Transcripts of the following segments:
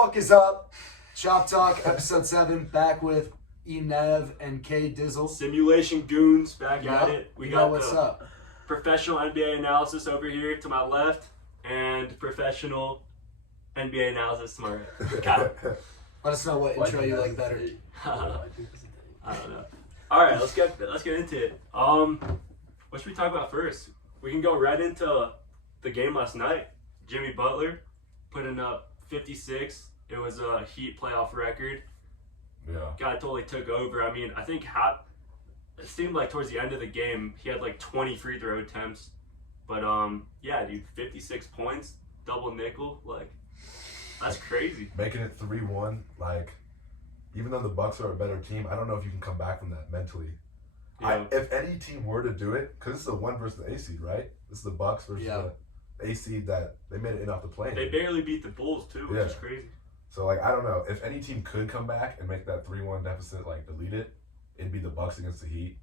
fuck is up? ChopTalk, episode 7, back with E-Nev and K Dizzle. Simulation Goons back at it. We got what's the up. professional NBA analysis over here to my left, and professional NBA analysis to my right. Got it. Let us know what intro you like better. I don't know. All right, let's get into it. What should we talk about first? We can go right into the game last night. Jimmy Butler putting up 56. It was a Heat playoff record. Yeah. Guy totally took over. I mean, I think it seemed like towards the end of the game, he had like 20 free throw attempts. But, yeah, dude, 56 points, double nickel. Like, that's crazy. Making it 3-1, like, even though the Bucks are a better team, I don't know if you can come back from that mentally. Yeah. If any team were to do it, because this is the 1 versus the A seed, right? This is the Bucks versus the A seed that they made it in off the plane. They barely beat the Bulls, too, which is crazy. So, like, I don't know. If any team could come back and make that 3-1 deficit, like, delete it, it'd be the Bucks against the Heat.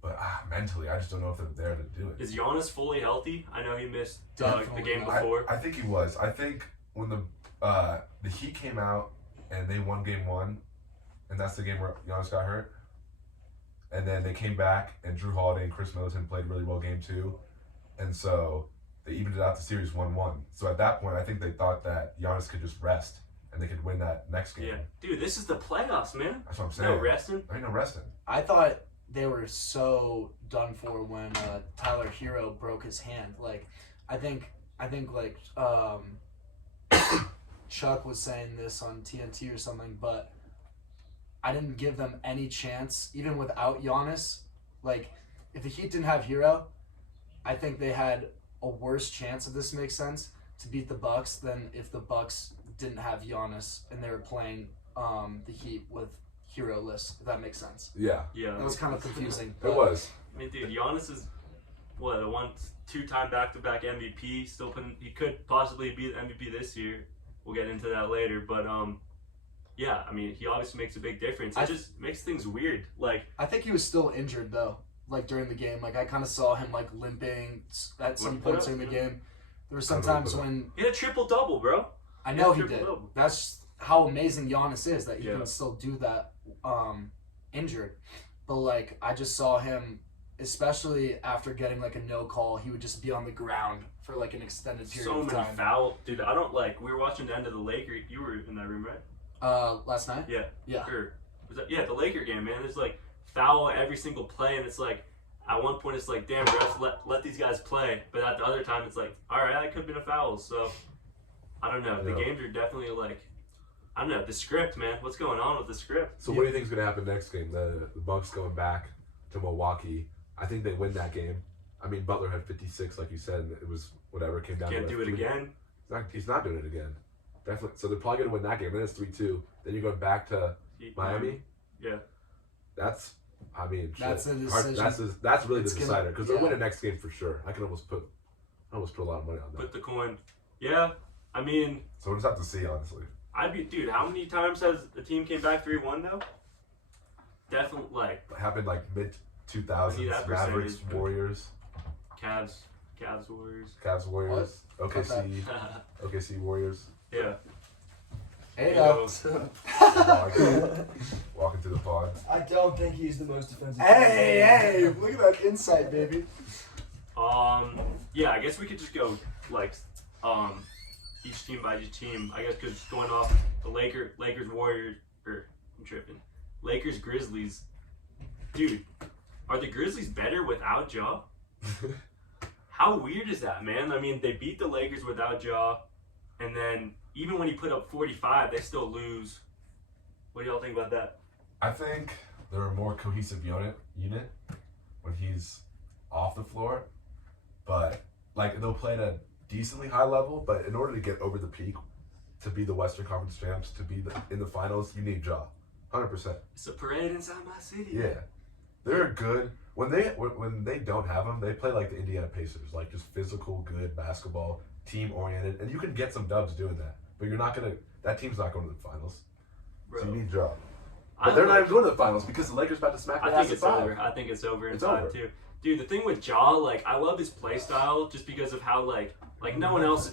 But mentally, I just don't know if they're there to do it. Is Giannis fully healthy? I know he missed the game before. I think he was. I think when the Heat came out and they won game 1, and that's the game where Giannis got hurt. And then they came back, and Drew Holiday and Chris Middleton played really well game 2. And so they evened it out the series 1-1. So at that point, I think they thought that Giannis could just rest, and they could win that next game. Yeah. Dude, this is the playoffs, man. That's what I'm saying. No resting. Ain't no resting. I thought they were so done for when Tyler Hero broke his hand. Like, I think like Chuck was saying this on TNT or something, but I didn't give them any chance, even without Giannis. Like, if the Heat didn't have Hero, I think they had a worse chance, if this makes sense, to beat the Bucks than if the Bucks didn't have Giannis and they were playing the Heat with Hero-less, if that makes sense. Yeah. Yeah. That was kind of confusing. It was. I mean, dude, Giannis is a 2-time back-to-back MVP. He could possibly be the MVP this year. We'll get into that later, but yeah, I mean, he obviously makes a big difference. It just makes things weird. Like, I think he was still injured though. Like during the game, like I kind of saw him like limping at some points during the game. There were some times when he had a triple-double, bro. I know he did. That's how amazing Giannis is, that he can still do that injured. But like I just saw him, especially after getting like a no call, he would just be on the ground for like an extended period of time. So many foul, dude. I don't like. We were watching the end of the Lakers. You were in that room, right? Last night. Yeah. Yeah. Or was that the Laker game, man? There's like foul every single play, and it's like at one point it's like, damn, refs, let these guys play. But at the other time, it's like, all right, that could have been a foul. So I don't know. The games are definitely like, I don't know, the script, man. What's going on with the script? So what do you think is going to happen next game? The Bucks going back to Milwaukee. I think they win that game. I mean, Butler had 56, like you said, and it was whatever. It came down Can't to do it again. He's not doing it again. Definitely. So they're probably going to win that game. Then it's 3-2. Then you're going back to Miami. Yeah. That's a decision. That's really the decider, because they'll win the next game for sure. I can almost put a lot of money on that. Put the coin. Yeah. I mean. So we'll just have to see, honestly. Dude, how many times has the team came back 3-1 though? Definitely, like. It happened like mid-2000s. Mavericks, Warriors. Cavs, Warriors. Cavs, Warriors. OKC. OKC, Warriors. Yeah. Hey, Walking through the pod. I don't think he's the most defensive. Hey, look at that insight, baby. Yeah, I guess we could just go like, each team by each team. I guess because going off the Lakers, Warriors, I'm tripping. Lakers, Grizzlies. Dude, are the Grizzlies better without Ja? How weird is that, man? I mean, they beat the Lakers without Ja, and then even when he put up 45, they still lose. What do y'all think about that? I think they're a more cohesive unit when he's off the floor, but like they'll play at a decently high level. But in order to get over the peak, to be the Western Conference champs, to be in the finals, you need Ja, 100%. It's a parade inside my city. Yeah, they're good. When they don't have them, they play like the Indiana Pacers, like just physical, good basketball, team oriented, and you can get some dubs doing that. But you're not gonna. That team's not going to the finals. Bro, so you need Ja. But they're not even going to the finals because the Lakers about to smack their I ass think at it's 5. over. I think it's over in It's 5 over. too. Dude, the thing with Ja, like I love his play style just because of how like no one else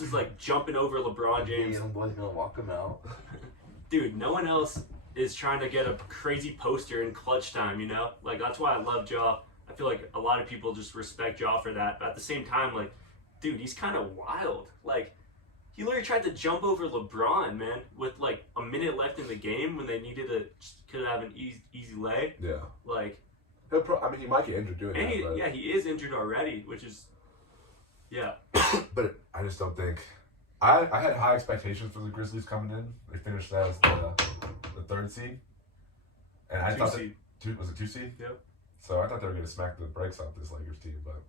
is like jumping over LeBron James. Young boy's gonna walk him out. Dude, no one else is trying to get a crazy poster in clutch time, you know? Like that's why I love Ja. I feel like a lot of people just respect Ja for that. But at the same time, like, dude, he's kind of wild. Like, he literally tried to jump over LeBron, man, with like a minute left in the game when they needed to could have an easy lay. Yeah. Like, He might get injured doing and that. But, he is injured already, which is, yeah. but I just don't think. I had high expectations for the Grizzlies coming in. They finished as the 3rd seed. And I thought seed. was it 2 seed? Yep. So I thought they were going to smack the brakes off this Lakers team, but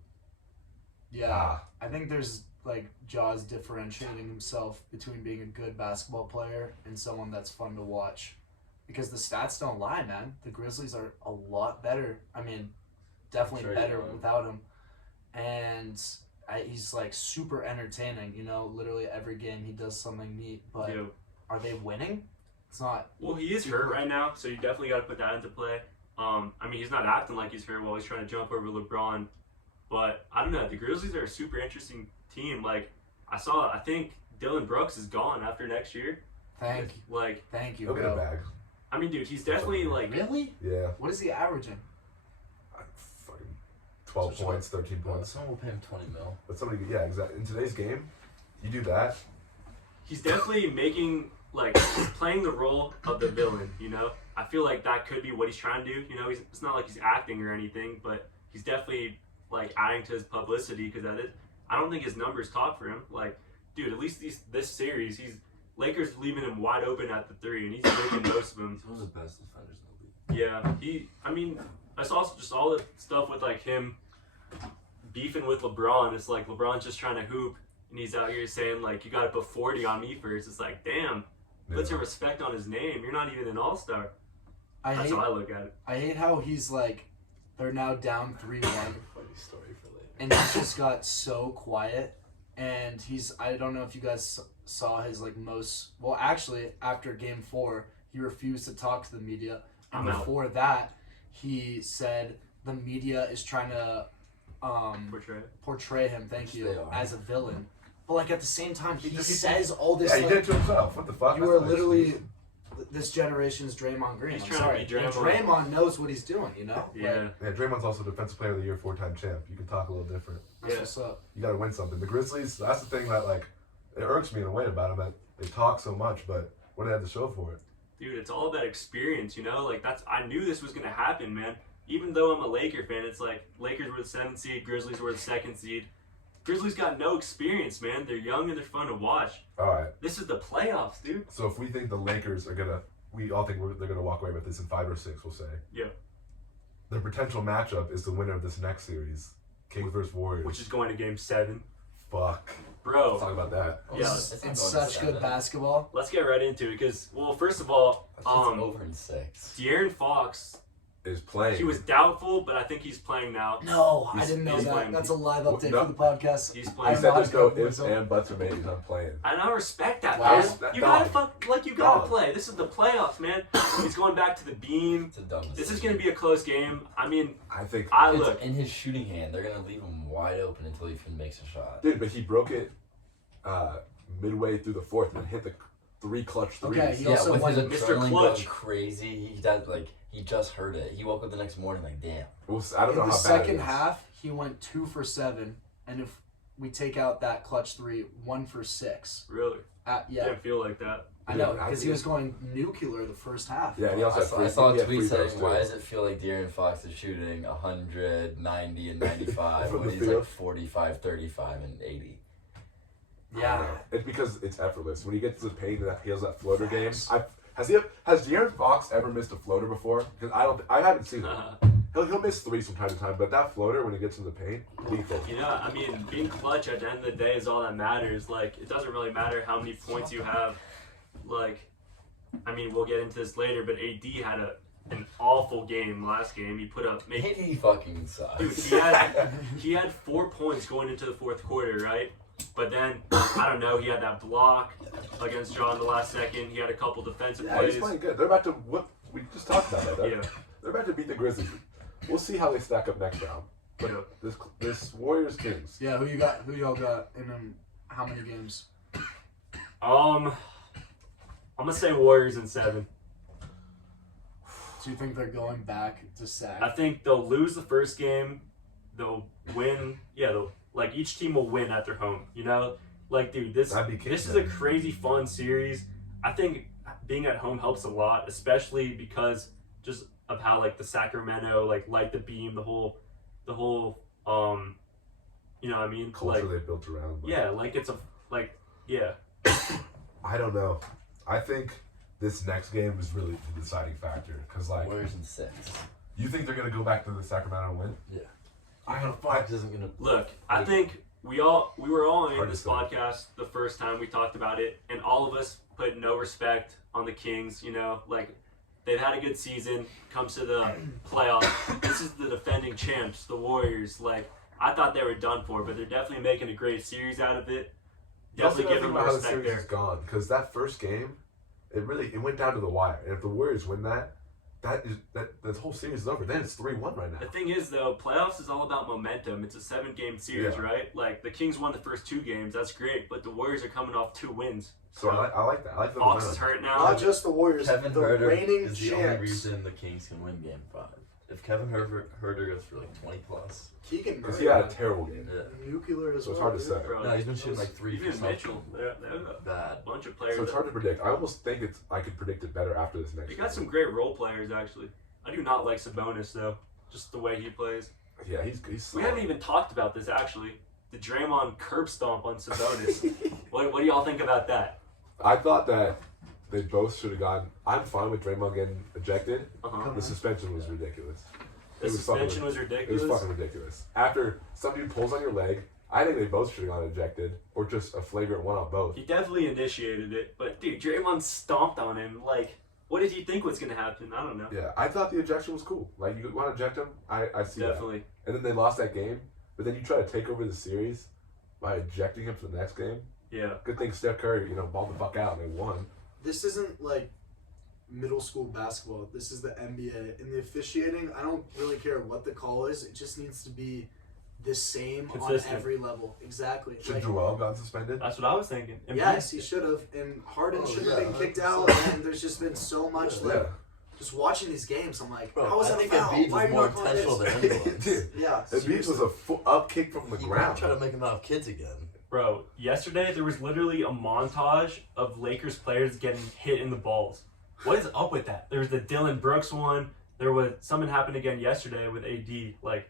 Yeah, I think there's like Jaws differentiating himself between being a good basketball player and someone that's fun to watch, because the stats don't lie, man. The Grizzlies are a lot better. I mean, definitely Sure, better yeah. without him, and he's like super entertaining. You know, literally every game he does something neat. But Yeah. are they winning? It's not. Well, he is hurt right now, so you definitely got to put that into play. I mean, he's not acting like he's hurt while he's trying to jump over LeBron. But I don't know. The Grizzlies are a super interesting team. Like, I think Dylan Brooks is gone after next year. Thank you, he'll get a bro. bag. I mean, dude, he's definitely like. Really? Yeah. What is he averaging? Fucking 12 So- points, 13 points. Someone will pay him 20 mil. But somebody, yeah, exactly. In today's game, you do that. He's definitely making he's playing the role of the villain. You know, I feel like that could be what he's trying to do. You know, it's not like he's acting or anything, but he's definitely like adding to his publicity because I don't think his numbers talk for him. Like, dude, at least this series, Lakers leaving him wide open at the 3, and he's making most of them. He's one of the best defenders in the league. Yeah, I mean, that's also just all the stuff with like him beefing with LeBron. It's like LeBron's just trying to hoop, and he's out here saying like, you got to put 40 on me first. It's like, damn, put some respect on his name. You're not even an all-star. That's how I look at it. I hate how he's like, they're now down 3-1. Funny story for later. And he just got so quiet, and I don't know if you guys saw his like actually after game 4 he refused to talk to the media, and I'm out. before that he said the media is trying to portray him Which they are. as a villain, but like at the same time he just- says all this, Yeah, he like, did it to himself. What the fuck? you That's are not literally excuse. this generation's Draymond Green. He's I'm trying to sorry. be Draymond. And Draymond knows what he's doing, you know? Yeah. Like, Yeah, Draymond's also Defensive Player of the Year, 4-time champ. You can talk a little different. that's Yeah. what's up. You got to win something. The Grizzlies, that's the thing that like it irks me in a way about them, that they talk so much, but what do they have to show for it? Dude, it's all about experience, you know? Like, I knew this was going to happen, man. Even though I'm a Laker fan, it's like Lakers were the 7th seed, Grizzlies were the 2nd seed. Grizzlies got no experience, man. They're young and they're fun to watch. All right. This is the playoffs, dude. So if we think the Lakers are gonna, we all think they're gonna walk away with this in 5 or 6, we'll say. Yeah. The potential matchup is the winner of this next series, Kings versus Warriors. Which is going to game 7. Fuck. Bro, Let's talk about that. Yeah, It's such good basketball. let's get right into it because, well, first of all, It's over in 6. De'Aaron Fox, Is playing. he was doubtful, but I think he's playing now. No, I He's- didn't know he's that. playing. That's a live Well, update no. for the podcast. He's He playing. said there's no I'm ifs and buts or maybes. I'm playing. And I respect that, Wow. man. You gotta Dog. you gotta Dog. play. This is the playoffs, man. He's going back to the beam. It's a dumb decision. This is gonna be a close game. I mean, I think, It's in his shooting hand. They're gonna leave him wide open until he makes a shot. dude, but he broke it midway through the 4th and hit the 3 clutch threes. Okay, he Yeah, also with went- his Mr. adrenaline Clutch. going crazy. He just heard it. He woke up the next morning like, damn. Well, I don't In know the how bad it second is. half, he went 2 for 7, and if we take out that clutch 3, 1 for 6. really, Yeah, didn't feel like that. I know, Yeah, I because he think- was going nuclear the first half. Yeah, and he also I saw he a had tweet free throws, saying, too. why does it feel like De'Aaron Fox is shooting 100, 90, and 95 From when the he's field? like 45, 35, and 80? Yeah. It's because it's effortless. When he gets to the paint and he has that floater game. Has De'Aaron Fox ever missed a floater before? Because I haven't seen it. He'll miss 3 from time to time, but that floater when he gets in the paint, lethal. You know, I mean, being clutch at the end of the day is all that matters. Like, it doesn't really matter how many points you have. Like, I mean, we'll get into this later, but AD had an awful game last game. He put up, He fucking sucks. dude, he had 4 points going into the 4th quarter, right? But then, I don't know, he had that block against John in the last second. He had a couple defensive Yeah, he's plays. playing good. They're about to whoop we just talked about that. Yeah. They're about to beat the Grizzlies. We'll see how they stack up next round. But Yeah. this Warriors Kings. Yeah, who you got? Who y'all got in how many games? I'm gonna say Warriors in 7. Do you think they're going back to Sac? I think they'll lose the first game. They'll win. Yeah, like each team will win at their home. You know, like dude, this is a crazy fun series. I think being at home helps a lot, especially because just of how like the Sacramento like light the beam, the whole you know what I mean, Culture like, they built around. But yeah, like it's a like yeah. I don't know. I think this next game is really the deciding factor because like Warriors in 6. you think they're gonna go back to the Sacramento and win? Yeah. I don't. Fox isn't gonna Look, I think we were all Hard in to this say. podcast the first time we talked about it, and all of us put no respect on the Kings. You know, like they've had a good season. Comes to the playoffs. This is the defending champs, the Warriors. Like I thought they were done for, but they're definitely making a great series out of it. Definitely give them about how the respect series there. is gone because that first game, it went down to the wire, and if the Warriors win that the whole series is over. Then it's 3-1 right now. The thing is, though, playoffs is all about momentum. It's a 7-game series, Yeah. right? Like the Kings won the first 2 games. That's great, but the Warriors are coming off 2 wins. So I like that. I like the Fox is momentum. hurt now. Not just the Warriors, Kevin the Herter reigning is the only champs. reason the Kings can win Game 5. If Kevin Herter goes for like 20 plus, Keegan Because Murray. he had a terrible game. yeah. Nuclear as So it's well. hard to dude. say. Bro, No, he's been shooting like 3 even for Mitchell. something. They have a Bad. bunch of players. So it's hard to predict. I almost think I could predict it better after this next They game. got some great role players, actually. I do not like Sabonis, though. Just the way he plays. Yeah, he's We solid. haven't even talked about this, actually. The Draymond curb stomp on Sabonis. What do y'all think about that? I thought that they both should have gotten. I'm fine with Draymond getting ejected. Uh-huh. The suspension was ridiculous. The It was fucking- suspension was It ridiculous. was fucking ridiculous. After some dude pulls on your leg, I think they both should have gotten ejected or just a flagrant one on both. He definitely initiated it, but dude, Draymond stomped on him. Like, what did he think was gonna happen? I don't know. Yeah, I thought the ejection was cool. Like you want to eject him, I see that. Definitely. And then they lost that game, but then you try to take over the series by ejecting him for the next game. Yeah. Good thing Steph Curry, balled the fuck out and they won. This isn't like middle school basketball. This is the NBA. In the officiating, I don't really care what the call is. It just needs to be the same Consistent. on every level. Exactly. Should Like, Joel got suspended? That's what I was thinking. And yes, he should have. And Harden Oh, should yeah, have been kicked 100%. out. And there's just been so much Yeah. like just watching these games. I'm like, Bro, how is I that think a foul? Embiid Why was are you more not calling intentional this? than anyone. Dude, Yeah. Embiid was a up kick from the You ground. try to make him out of kids again. Bro, yesterday there was literally a montage of Lakers players getting hit in the balls. What is up with that? There was the Dylan Brooks one. There was something happened again yesterday with AD. Like,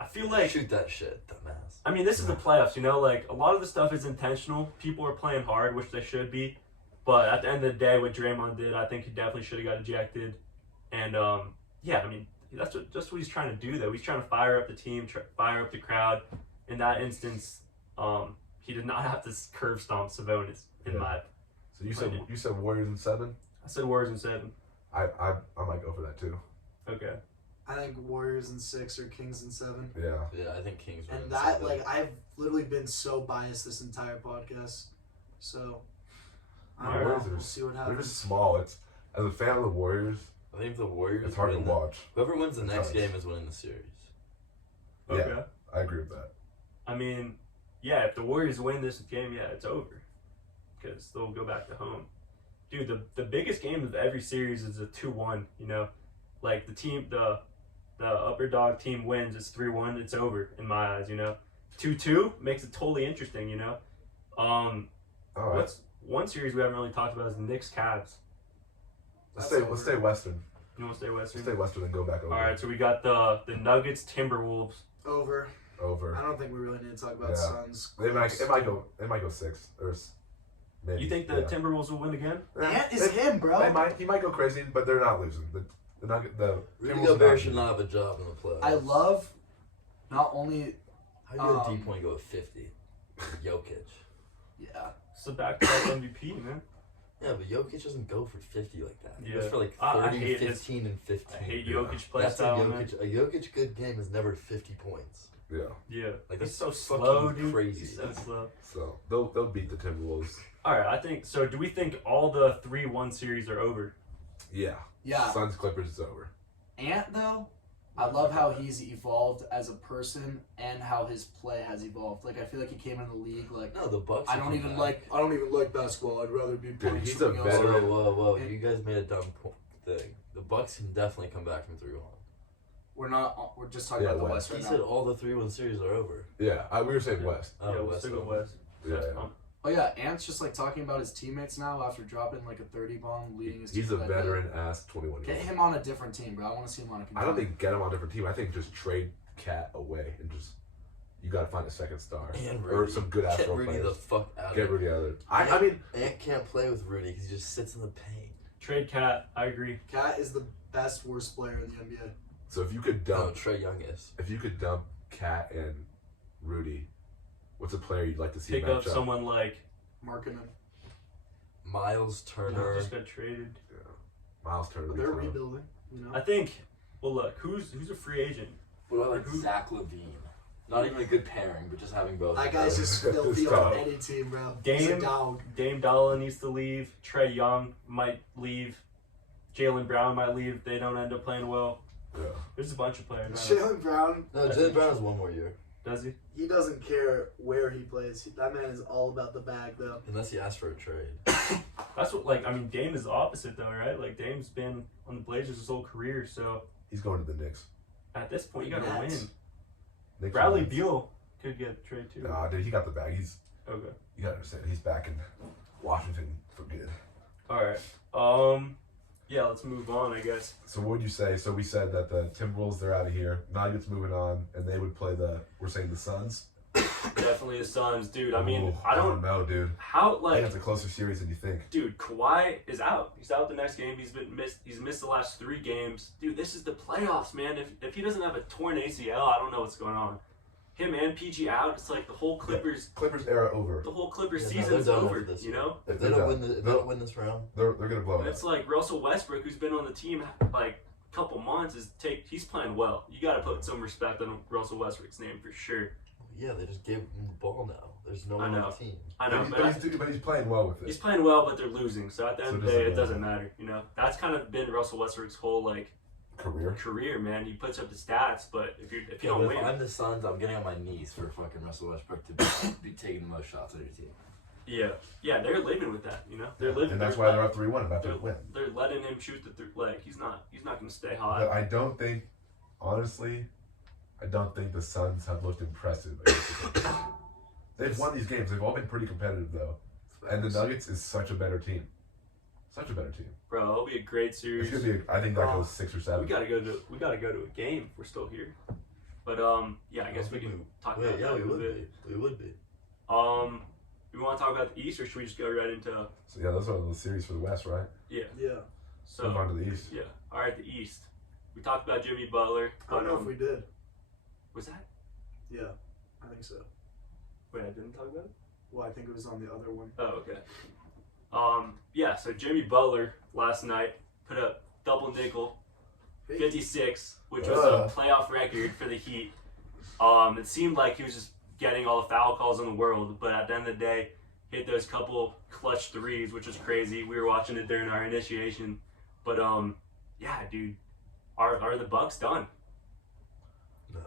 I feel like Shoot that shit, dumbass. I mean, this is the playoffs, like a lot of the stuff is intentional. People are playing hard, which they should be. But at the end of the day, what Draymond did, I think he definitely should have got ejected. And yeah, I mean, that's what he's trying to do, though. He's trying to fire up the team, fire up the crowd. In that instance, he did not have to curve stomp Sabonis. So you said Warriors in 7? I said Warriors in 7. I might go for that too. Okay. I think Warriors in 6 or Kings in 7. Yeah. Yeah, I think Kings win. And that, like, I've literally been so biased this entire podcast. So, I don't know. Warriors are- We'll see what They're happens. just small. It's as a fan of the Warriors, I think if the Warriors it's hard to win watch. whoever wins the next It's game is winning the series. Okay. Yeah. I agree with that. I mean, yeah, if the Warriors win this game, yeah, it's over. Because they'll go back to home. Dude, the biggest game of every series is a 2-1, Like, the upper dog team wins, it's 3-1, it's over, in my eyes, 2-2 makes it totally interesting, All right. What's one series we haven't really talked about is the Knicks-Cavs. Let's stay Western. You want to stay Western? Let's stay Western and go back over. All right, so we got the Nuggets-Timberwolves. Over. Over. I don't think we really need to talk about Yeah. Suns. It might go 6 or maybe. You think the Timberwolves will win again? Ant is him, bro. He might go crazy, but they're not losing. The Rudy Timberwolves Gobert not should not have a job in the playoffs. I love not only, How do you get a D point go with 50? Jokic. yeah, It's the back-to-back MVP, man. Yeah, but Jokic doesn't go for 50 like that. He Yeah. goes for like I 30, hate 15, and 15. I hate Yeah. Jokic play That's style, man. a Jokic good game is never 50 points. Yeah. Yeah, Like, he's that's so fucking slow, dude. crazy. He's so slow. So they'll beat the Timberwolves. All right, I think so. Do we think all the 3-1 series are over? Yeah. Yeah. Suns Clippers is over. Ant though, I love how he's evolved as a person and how his play has evolved. Like I feel like he came in the league like No, the Bucks. I don't even like basketball. I'd rather be playing he's something a else. veteran. Whoa! And- You guys made a dumb thing. The Bucks can definitely come back from 3-1. We're just talking Yeah, about the West. West He right said now. all the 3-1 series are over. Yeah, we were saying West. Oh, yeah, we'll West. stick with West. Yeah, That's yeah. fine. Oh yeah, Ant's just like talking about his teammates now after dropping like a 30 bomb, leading his He's team. a that day. veteran ass 21 year Get old. him on a different team, bro. I want to see him on a contender. I don't think get him on a different team. I think just trade Cat away and just you got to find a second star And or Rudy. some good ass Get role Rudy players. the fuck out Get of Rudy out of there. I Ant- mean, Ant can't play with Rudy because he just sits in the paint. Trade Cat. I agree. Cat is the best worst player in the NBA. so if you could No, dump Trae Young is. Cat and Rudy, what's a player you'd like to see Pick match up someone like Markkinen. Miles Turner. just got traded. Miles Turner. They're would be tough. rebuilding. You know. I think. Well, look, who's a free agent? What about like Who- Zach LaVine? Not even a good pairing, but just having both. That guy's just filthy It's on tough. any team, bro. He's a Dame, dog. Dame Dollar needs to leave. Trey Young might leave. Jalen Brown might leave if they don't end up playing well. Yeah. There's a bunch of players. Jalen Brown, No, Jalen Brown has 1 more year. Does he? he doesn't care where he plays. That man is all about the bag, though. Unless he asks for a trade. That's what, like, I mean, Dame is the opposite, though, right? Like, Dame's been on the Blazers his whole career, so He's going to the Knicks. at this point, you gotta Nets. win. Knicks Bradley Nets. Beal could get traded, too. Nah, dude, he got the bag. Okay. You gotta understand. He's back in Washington for good. Alright. Yeah, let's move on, I guess. So what would you say? So we said that the Timberwolves, they're out of here. Nuggets moving on, and they would play we're saying the Suns. Definitely the Suns, dude. I mean, Ooh, I don't know, dude. how, I think like, it's a closer series than you think. dude, Kawhi is out. He's out the next game. He's missed the last 3 games. Dude, this is the playoffs, man. If he doesn't have a torn ACL, I don't know what's going on. Him and PG out, it's like the whole Clippers Era over. Season's they're done over, after this you know? If they don't win this round, They're gonna blow it. It's like Russell Westbrook, who's been on the team like a couple months, he's playing well. You got to put some respect on Russell Westbrook's name for sure. yeah, they just gave him the ball now. There's no I one know. on the team. I know, But he's playing well with he's it. playing well, but they're losing. So at the end of the So day, it it doesn't matter. You know, that's kind of been Russell Westbrook's whole like Career. man. He puts up the stats, but if you Yeah, don't but win, if I'm the Suns, I'm getting on my knees for fucking Russell Westbrook to be taking the most shots on your team. yeah, they're living with that. You know, they're living. And that's they're why they're up 3-1 about to win. They're letting him shoot the like he's not going to stay But hot. I don't think, honestly, the Suns have looked impressive against the Clippers. They've won these games. They've all been pretty competitive though. And the Nuggets is such a better team. Such a better team. Bro, it'll be a great series. It's gonna be. I think that goes 6 or 7. We gotta go to a game if we're still here. But yeah, I guess we can talk about Wait, yeah, that a we little would bit. be. We would be. We want to talk about the East, or should we just go right into? So yeah, those are the series for the West, right? Yeah. Yeah. Move So on to the East. yeah, all right, the East. We talked about Jimmy Butler. I don't know if we did. Was that? Yeah, I think so. Wait, I didn't talk about it. Well, I think it was on the other one. Oh, okay. Yeah. So Jimmy Butler last night put up double nickel, 56, which was a playoff record for the Heat. It seemed like he was just getting all the foul calls in the world, but at the end of the day, hit those couple clutch threes, which was crazy. We were watching it during our initiation, but yeah, dude, are the Bucks done? No.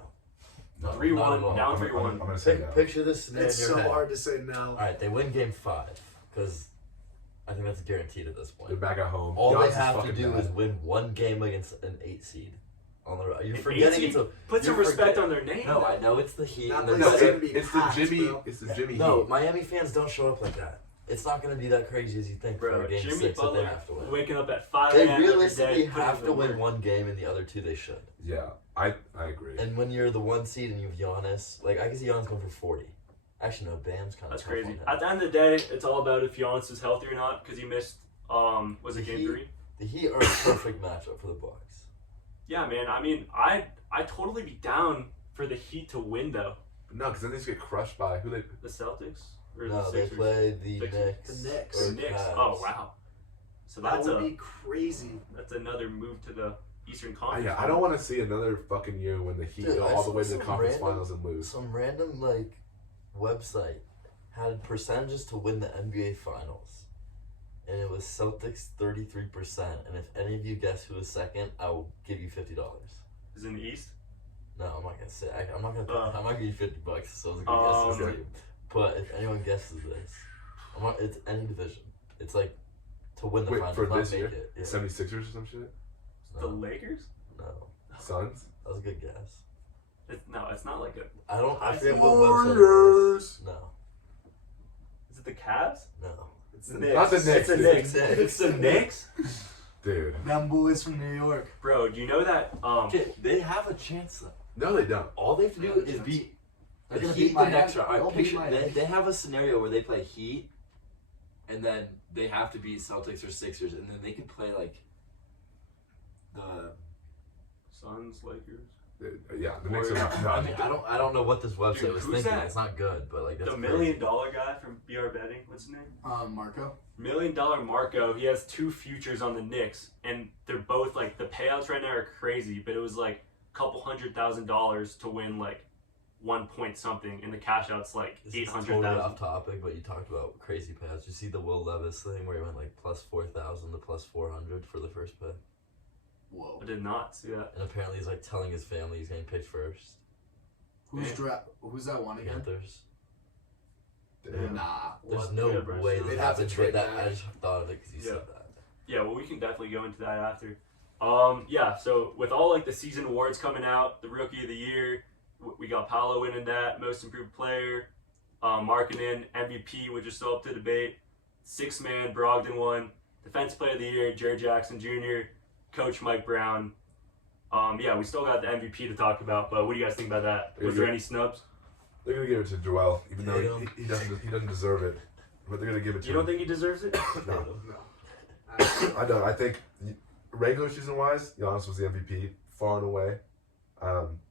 No, 3-1, not at all. down I'm 3-1. gonna say no. Picture this scenario It's in your so head. hard to say no. All right, they win Game 5 because I think that's guaranteed at this They're point. back at home. All Giannis they is have to fucking do bad. is win 1 game against an 8 seed on the road. You're An forgetting 8 seed? it's a. Put some you're respect forget- on their name. No, I know it's the Heat. That And place they're is gonna be It's the packed, Jimmy. bro. It's the Jimmy. No, Heat. Miami fans don't show up like that. It's not going to be that crazy as you think Bro, for a Game Jimmy 6 that they Butler have to win. waking up at 5 They a.m. every realistically day, putting have in to the win work. 1 game, and the other 2 they should. Yeah, I agree. And when you're the 1 seed and you have Giannis, like I can see Giannis going for 40. Actually, no, Bam's kind of. That's crazy. At the end of the day, it's all about if Giannis is healthy or not, because he missed. Was it The game Heat- 3? The Heat are a perfect matchup for the Bucks. Yeah, man. I mean, I totally be down for the Heat to win though. No, because then they just get crushed by who they. The Celtics or No, the they Sixers? play the Sixers. Knicks. The Knicks. or The Knicks. Cavs. Oh wow. So That that's would be crazy. that's another move to the Eastern I, Conference. yeah, I don't want to see another fucking year when the Heat Dude, go I all the saw way to the some conference random- finals and lose. Some random website had percentages to win the NBA Finals, and it was Celtics 33%. And if any of you guess who was second, I will give you $50. Is it in the East? No, I'm not gonna say. I'm not gonna. I'm not gonna give you $50. So I was gonna guess this team. But if anyone guesses this, it's any division. It's like to win the finals, for not this make year? it. Yeah. 76ers or some shit? The No, Lakers? no, Suns? that was a good guess. It's not like a. I forget what website it was. No, Is it the Cavs? no. It's the Not the Knicks. Knicks. It's the dude. Knicks. Knicks. It's the Knicks? Dude. Them boys from New York. Bro, do you know that? Okay, they have a chance though. No, they don't. All they have to do is beat They're the gonna Heat beat the Miami. next round. They'll Alright, beat picture Miami. they have a scenario where they play Heat, and then they have to beat Celtics or Sixers, and then they can play like the. Suns, Lakers. Yeah, the Knicks are not. No, I mean, I don't know what this website Dude, was who's thinking. that? It's not good, but like that's The $1 crazy. million guy from BR Betting. What's his name? Marco. $1 million Marco. He has 2 futures on the Knicks, and they're both like the payouts right now are crazy. But it was like a couple $100,000 to win like 1 point something, and the cash out's like This is 800,000. totally off topic, but you talked about crazy pads. You see the Will Levis thing where he went like plus 4,000 to plus 400 for the first pick, Whoa. I did not see that. and apparently he's like telling his family he's getting picked first. Who's that one again? Panthers. Damn. Nah. There's What? no Yeah, bro, way so- that They'd have to happened, trade but that I back. just thought of it because you Yeah. said that. Yeah, well, we can definitely go into that after. Yeah, so with all like the season awards coming out, the Rookie of the Year, we got Paolo winning that, Most Improved Player, Markkanen, MVP, which is still up to debate, 6-man, Brogdon won, Defense Player of the Year, Jared Jackson Jr., Coach Mike Brown. Yeah, we still got the MVP to talk about, but what do you guys think about that? Was there any snubs? They're gonna give it to Joel, even though Damn. he doesn't deserve it. But they're gonna give it to You him. don't think he deserves it? No, No. I don't. I think regular season wise, Giannis was the MVP far and away.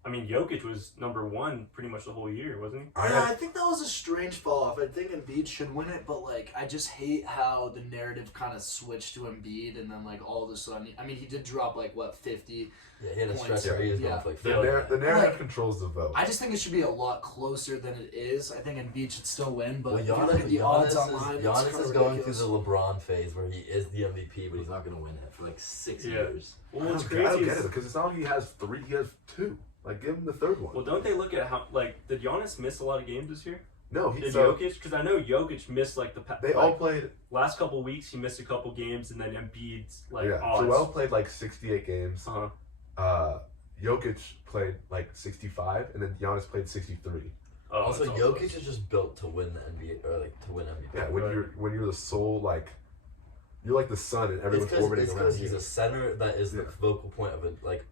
I mean, Jokic was number 1 pretty much the whole year, wasn't he? I think that was a strange fall off. I think Embiid should win it, but like I just hate how the narrative kind of switched to Embiid, and then like all of a sudden, I mean, he did drop like what 50. Yeah, he had a Points. stretch where he was Yeah. going for like the, 50. the narrative Like, controls the vote. I just think it should be a lot closer than it is. I think Embiid should still win, but Well, if you look at the odds online, it's Giannis kinda is going ridiculous. through the LeBron phase where he is the MVP, but he's not going to win it for like 6 Yeah. years. Well, I what's don't crazy get is, it because it's not like he has 3, he has 2. Like, give him the third one. well, don't they look at how, like, did Giannis miss a lot of games this year? No, Did so Jokic? Because I know Jokic missed like they all played. last couple weeks. He missed a couple games, and then Embiid's like Yeah, odds. Joel played like 68 games. Uh-huh. Jokic played like 65, and then Giannis played 63. Oh, Also, it's all Jokic close. is just built to win the NBA, or like to win MVP. Yeah, when you're the sole like, you're like the sun and It's everyone's orbiting around because you. he's a center that is the Yeah. focal point of it, like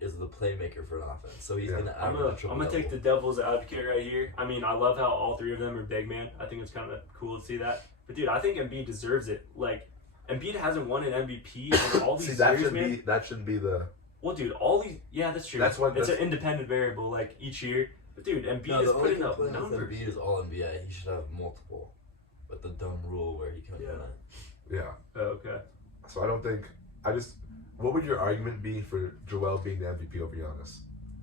is the playmaker for an offense. So he's Yeah. gonna I'm average a gonna triple-double. take the devil's advocate right here. I mean, I love how all 3 of them are big man. I think it's kind of cool to see that. But dude, I think Embiid deserves it. Like, Embiid hasn't won an MVP in all these See, that years, should man. be that shouldn't be the. Well, dude, all these. Yeah, that's true. That's what- It's an that's- independent variable, like each year. But dude, Embiid No, is the only putting up complaint with numbers. Embiid is all NBA. He should have multiple, but the dumb rule where he couldn't Yeah. win it. Yeah. Oh, okay. So I don't think. What would your argument be for Joel being the MVP over Giannis?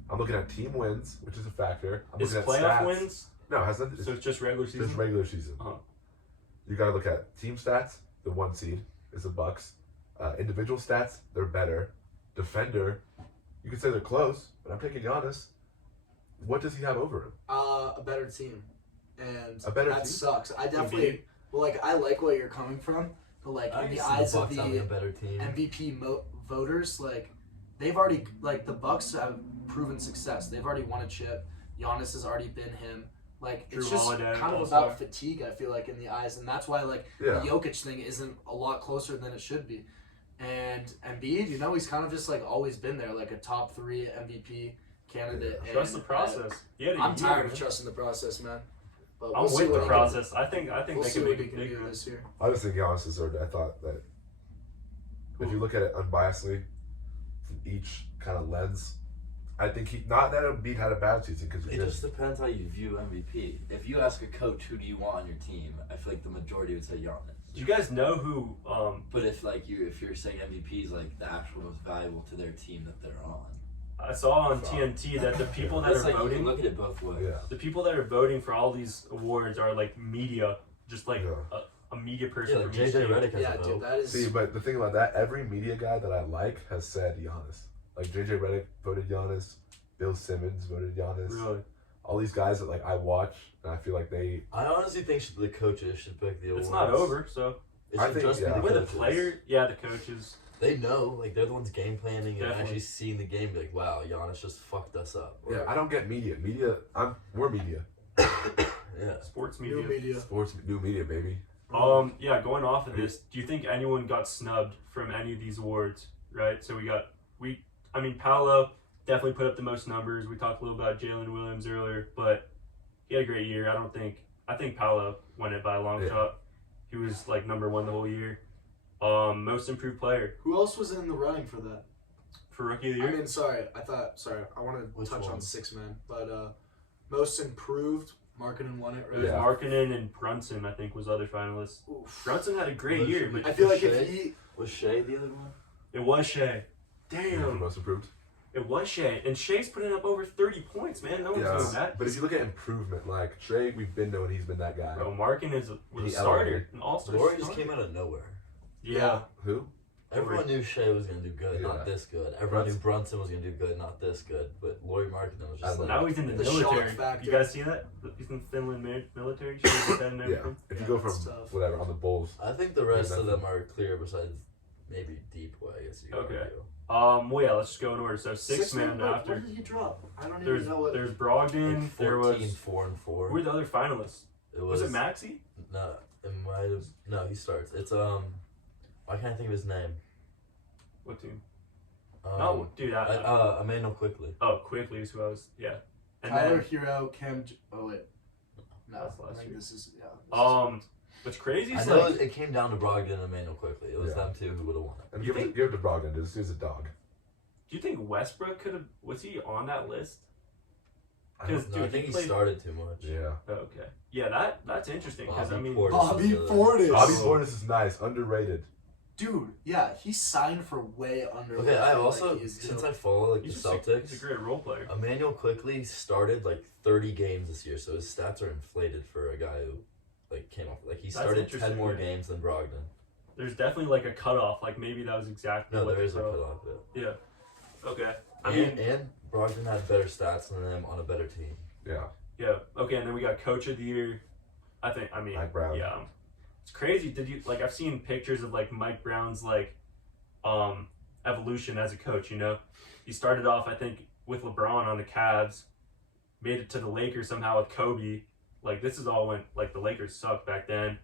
I'm looking at team wins, which is a factor. I'm Is looking at playoff stats. wins? No, it has nothing. So it's just regular It's season. just regular season. Uh-huh. You got to look at team stats. The 1 seed is the Bucks. Individual stats, they're better. Defender, you could say they're close, but I'm taking Giannis. What does he have over him? A better team, and A better that team? sucks. I definitely I like where you're coming from, but like I in the can see eyes the of Bucks having the a better team. MVP voters, like they've already the Bucks have proven success. They've already won a chip. Giannis has already been him. Like it's Drew just Holiday, kind of All-Star. about fatigue. I feel like in the eyes, and that's why Yeah. the Jokic thing isn't a lot closer than it should be. And Embiid, he's kind of just like always been there, like a top 3 MVP candidate. Trust the and, process. Yeah, I'm tired of trusting the process, man. But I'm we'll see with what the he process. I think We'll they see can what make he it can do big. this year. I just think Giannis deserved it. I thought that if you look at it unbiasedly, from each kind of lens, I think not that Embiid had a bad season because It just depends how you view MVP. If you ask a coach who do you want on your team, I feel like the majority would say Giannis. Do you guys know who? But if you're saying MVP is like the actual most valuable to their team that th're on, I saw on TNT that the people that that's are like you voting, can look at it both ways. yeah. the people that are voting for all these awards are like media, just like Yeah. a media person Yeah, like from each JJ team. Redick has Yeah, a dude, vote. that is. See, but the thing about that, every media guy that I like has said Giannis. Like JJ Redick voted Giannis, Bill Simmons voted Giannis. Really, All these guys that like I watch, and I feel like they. I honestly think the coaches should pick the awards. it's not over. So It I should think, just yeah. be the with the coaches. player, yeah, the coaches. They know, like, they're the ones game planning and Definitely. actually seeing the game. Be like, wow, Giannis just fucked us up. Yeah, Or, I don't get media. We're media. yeah. Sports New media. media. Sports, new media, baby. Yeah, going off of this, do you think anyone got snubbed from any of these awards? Right. So Paolo definitely put up the most numbers. We talked a little about Jalen Williams earlier, but he had a great year. I think Paolo won it by a long Yeah. shot. He was like number one the whole year. Most improved player Who else was in the running for that? for rookie of the I year. mean, I want to Which touch one? on six men, but most improved, Markkanen won it, It right? was Yeah. Markkanen and Brunson, I think, was other finalists. Oof. Brunson had a great Was- year, but I feel like Shea? if he, Was Shea the other one? it was Shea. For Damn, most improved. it was Shea, and Shea's putting up over 30 points, man. No one's doing that. But if you look at improvement, like Trey, we've been knowing he's been that guy. Bro, Markin was a He starter, elevated. an all-star Laurie starter. just came out of nowhere. Yeah. Who? Everyone knew Shea was going to do good, Yeah. not this good. Everyone knew Brunson was going to do good, not this good. But Laurie Markkanen was I just love like... Now he's in the The shock military. factor. You guys see that? He's in Finland military. Shows his head and Yeah. everything. If you Yeah, go from that's tough. whatever on the Bulls, I think the rest of nothing. them are clear besides maybe Deep Way, I guess you could Okay. argue. Well, yeah, let's just go in order. So six man What after. did he drop? I don't There's even know what. there's Brogdon. Like There 14, was 4 and 4. who were the other finalists? It Was it Maxey? No, it might have. No, he starts. It's I can't think of his name. What team? Um, No, dude. Emmanuel Quickly. Quickly is who I was. Yeah. And Tyler then Hero, oh wait, no, That's last I think year. this is yeah. what's crazy I is know like it came down to Brogdon and Emmanuel Quickly. It was Yeah. them two who would have won it. and You give think- it to Brogdon. Dude, this dude's a dog. do you think Westbrook could have was he on that list? I don't- Because No, I dude, think he he played. started too much. Yeah. Oh, okay. Yeah, that's interesting because I Bobby mean, Portis. Bobby is the- Portis. Bobby Oh. Portis is nice, underrated. Dude, yeah, he signed for way under. Okay, what I feel also like he's since due. I follow like the he's Celtics, a great role player. Emmanuel Quickly started like 30 games this year, so his stats are inflated for a guy who like came off like he That's started interesting, 10 more yeah. games than Brogdon. There's definitely like a cutoff. Like maybe that was exactly No, what there the is a cutoff. Yeah. Yeah. Okay. I mean, And Brogdon had better stats than him on a better team. Yeah. yeah. Okay, and then we got Coach of the Year. I mean, Mike Brown. yeah. It's crazy. Did you like? I've seen pictures of like Mike Brown's like, evolution as a coach. You know, he started off I think with LeBron on the Cavs, made it to the Lakers somehow with Kobe. Like this is all when like the Lakers sucked back then.